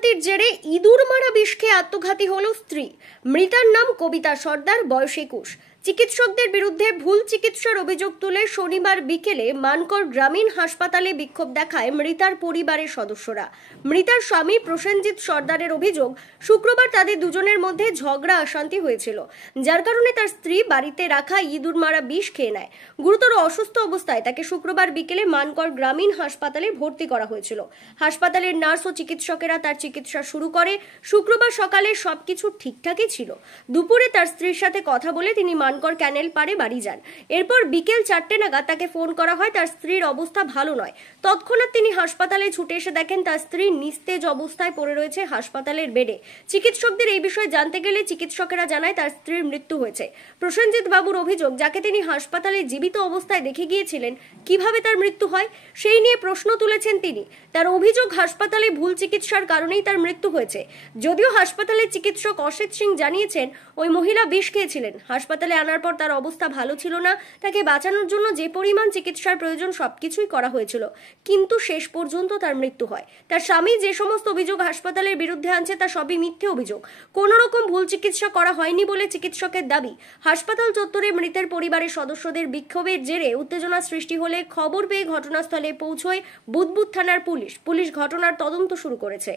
অশান্তির জেরে ইঁদুর মারা বিষ খেয়ে আত্মঘাতী হল স্ত্রী। মৃতার নাম কবিতা সর্দার, বয়স 21। চিকিৎসকদের বিরুদ্ধে ভুল চিকিৎসার অভিযোগ তুলে শনিবার বিকেলে মানকর গ্রামীণ হাসপাতালে বিক্ষোভ দেখায় মৃতার পরিবারের সদস্যরা। মৃতার স্বামী প্রসেনজিৎ সর্দারের অভিযোগ, শুক্রবার তাদের দুজনের মধ্যে ঝগড়া অশান্তি হয়েছিল, যার কারণে তার স্ত্রী বাড়িতে রাখা ইঁদুর মারা বিষ খেয়ে নেয়। গুরুতর অসুস্থ অবস্থায় তাকে শুক্রবার বিকেলে মানকর গ্রামীণ হাসপাতালে ভর্তি করা হয়েছিল। হাসপাতালের নার্স ও চিকিৎসকেরা তার চিকিৎসা শুরু করে। শুক্রবার সকালে সবকিছু ঠিকঠাকই ছিল। দুপুরে তার স্ত্রীর সাথে কথা বলে তিনি মানকর ক্যানেল পাড়ে বাড়ি যান। এরপর বিকেল 4টে নাগাদ তাকে ফোন করা হয়। তার স্ত্রীর অবস্থা ভালো নয়। তৎক্ষণাৎ তিনি হাসপাতালে ছুটে এসে দেখেন তার স্ত্রী নিস্তেজ অবস্থায় পড়ে রয়েছে হাসপাতালের বেডে। চিকিৎসকদের এই বিষয়ে জানতে গেলে চিকিৎসকেরা জানায় তার স্ত্রীর মৃত্যু হয়েছে। প্রসেনজিৎ বাবুর অভিযোগ, যাকে তিনি হাসপাতালে জীবিত অবস্থায় দেখে গিয়েছিলেন, কিভাবে তার মৃত্যু হয় সেই নিয়ে প্রশ্ন তুলেছেন তিনি। তার অভিযোগ, হাসপাতালে ভুল চিকিৎসার কারণেই তার মৃত্যু হয়েছে। যদিও হাসপাতালের চিকিৎসক অসিত সিং জানিয়েছেন ওই মহিলা বিষ খেয়েছিলেন। হাসপাতালে আনার পর তার অবস্থা ভালো ছিল না। তাকে বাঁচানোর জন্য যে পরিমাণ চিকিৎসার প্রয়োজন সবকিছুই করা হয়েছিল, কিন্তু শেষ পর্যন্ত তার মৃত্যু হয়। তার স্বামী যে সমস্ত অভিযোগ হাসপাতালের বিরুদ্ধে আনছে তা সবই মিথ্যে অভিযোগ। কোনো রকম ভুল চিকিৎসা করা হয়নি বলে চিকিৎসকের দাবি। হাসপাতাল চত্বরে মৃতের পরিবারের সদস্যদের বিক্ষোভের জেরে উত্তেজনা সৃষ্টি হলে খবর পেয়ে ঘটনাস্থলে পৌঁছয় বুদবুদ থানার পুলিশ। পুলিশ ঘটনার তদন্ত শুরু করেছে।